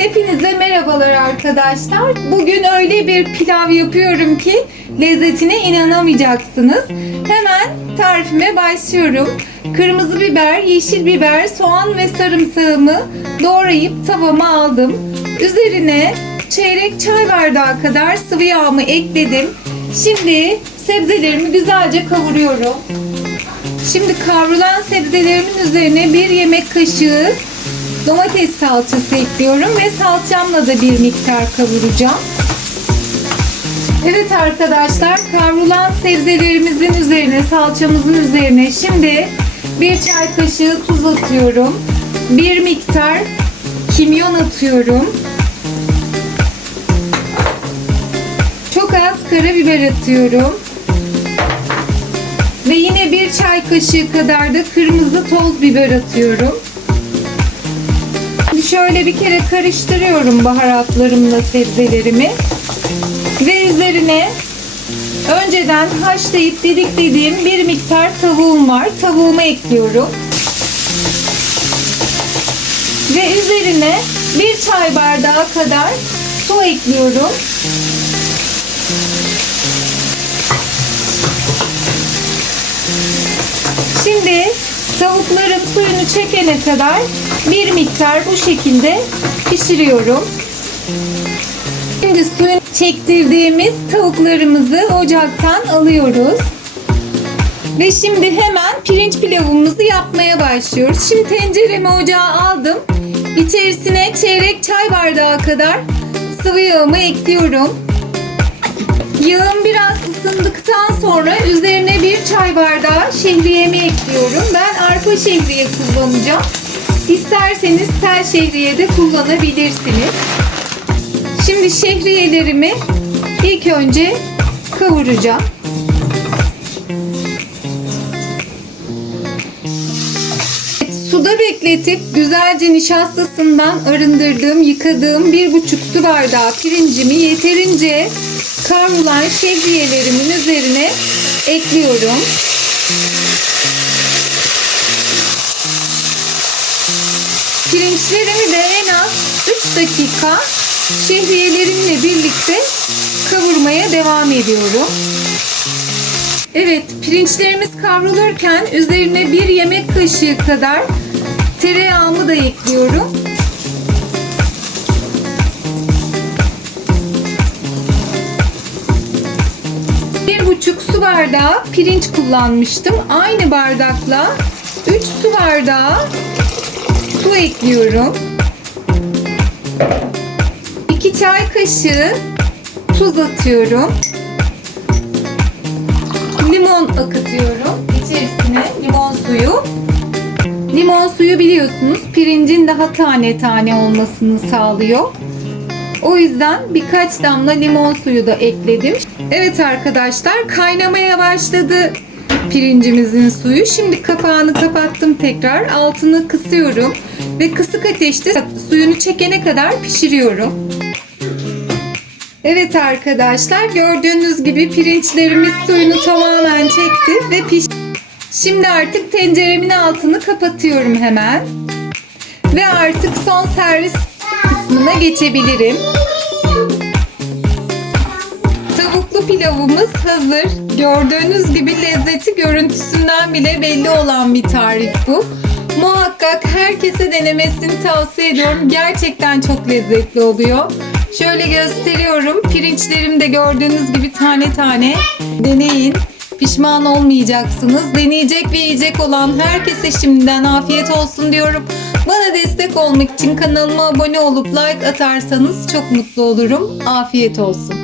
Hepinize merhabalar arkadaşlar. Bugün öyle bir pilav yapıyorum ki lezzetine inanamayacaksınız. Hemen tarifime başlıyorum. Kırmızı biber, yeşil biber, soğan ve sarımsağımı doğrayıp tavama aldım. Üzerine çeyrek çay bardağı kadar sıvı yağımı ekledim. Şimdi sebzelerimi güzelce kavuruyorum. Şimdi kavrulan sebzelerimin üzerine bir yemek kaşığı domates salçası ekliyorum ve salçamla da bir miktar kavuracağım. Evet arkadaşlar kavrulan sebzelerimizin üzerine salçamızın üzerine şimdi bir çay kaşığı tuz atıyorum. Bir miktar kimyon atıyorum. Çok az karabiber atıyorum. Ve yine bir çay kaşığı kadar da kırmızı toz biber atıyorum. Şimdi şöyle bir kere karıştırıyorum baharatlarımla sebzelerimi. Ve üzerine önceden haşlayıp didiklediğim bir miktar tavuğum var. Tavuğumu ekliyorum. Ve üzerine bir çay bardağı kadar su ekliyorum. Şimdi tavukların suyunu çekene kadar bir miktar bu şekilde pişiriyorum. Şimdi suyunu çektirdiğimiz tavuklarımızı ocaktan alıyoruz. Ve şimdi hemen pirinç pilavımızı yapmaya başlıyoruz. Şimdi tenceremi ocağa aldım. İçerisine çeyrek çay bardağı kadar sıvı yağımı ekliyorum. Yağım biraz ısındıktan sonra üzerine bir çay bardağı şehriyemi ekliyorum. Ben arpa şehriye kullanacağım. İsterseniz tel şehriye de kullanabilirsiniz. Şimdi şehriyelerimi ilk önce kavuracağım. Suda bekletip güzelce nişastasından arındırdığım, yıkadığım bir buçuk su bardağı pirincimi yeterince kavrulan şehriyelerimin üzerine ekliyorum. Pirinçlerimi de en az 3 dakika şehriyelerimle birlikte kavurmaya devam ediyorum. Evet, pirinçlerimiz kavrulurken üzerine bir yemek kaşığı kadar tereyağımı da ekliyorum. Bir buçuk su bardağı pirinç kullanmıştım. Aynı bardakla 3 su bardağı su ekliyorum. 2 çay kaşığı tuz atıyorum. Limon akıtıyorum içerisine limon suyu. Limon suyu biliyorsunuz pirincin daha tane tane olmasını sağlıyor. O yüzden birkaç damla limon suyu da ekledim. Evet arkadaşlar kaynamaya başladı pirincimizin suyu. Şimdi kapağını kapattım tekrar. Altını kısıyorum ve kısık ateşte suyunu çekene kadar pişiriyorum. Evet arkadaşlar gördüğünüz gibi pirinçlerimiz suyunu tamamen çekti ve pişti. Şimdi artık tenceremin altını kapatıyorum hemen. Ve artık son servis kısmına geçebilirim. Tavuklu pilavımız hazır. Gördüğünüz gibi lezzeti görüntüsünden bile belli olan bir tarif bu. Muhakkak herkese denemesini tavsiye ediyorum. Gerçekten çok lezzetli oluyor. Şöyle gösteriyorum. Pirinçlerim de gördüğünüz gibi tane tane. Deneyin. Pişman olmayacaksınız. Deneyecek ve yiyecek olan herkese şimdiden afiyet olsun diyorum. Bana destek olmak için kanalıma abone olup like atarsanız çok mutlu olurum. Afiyet olsun.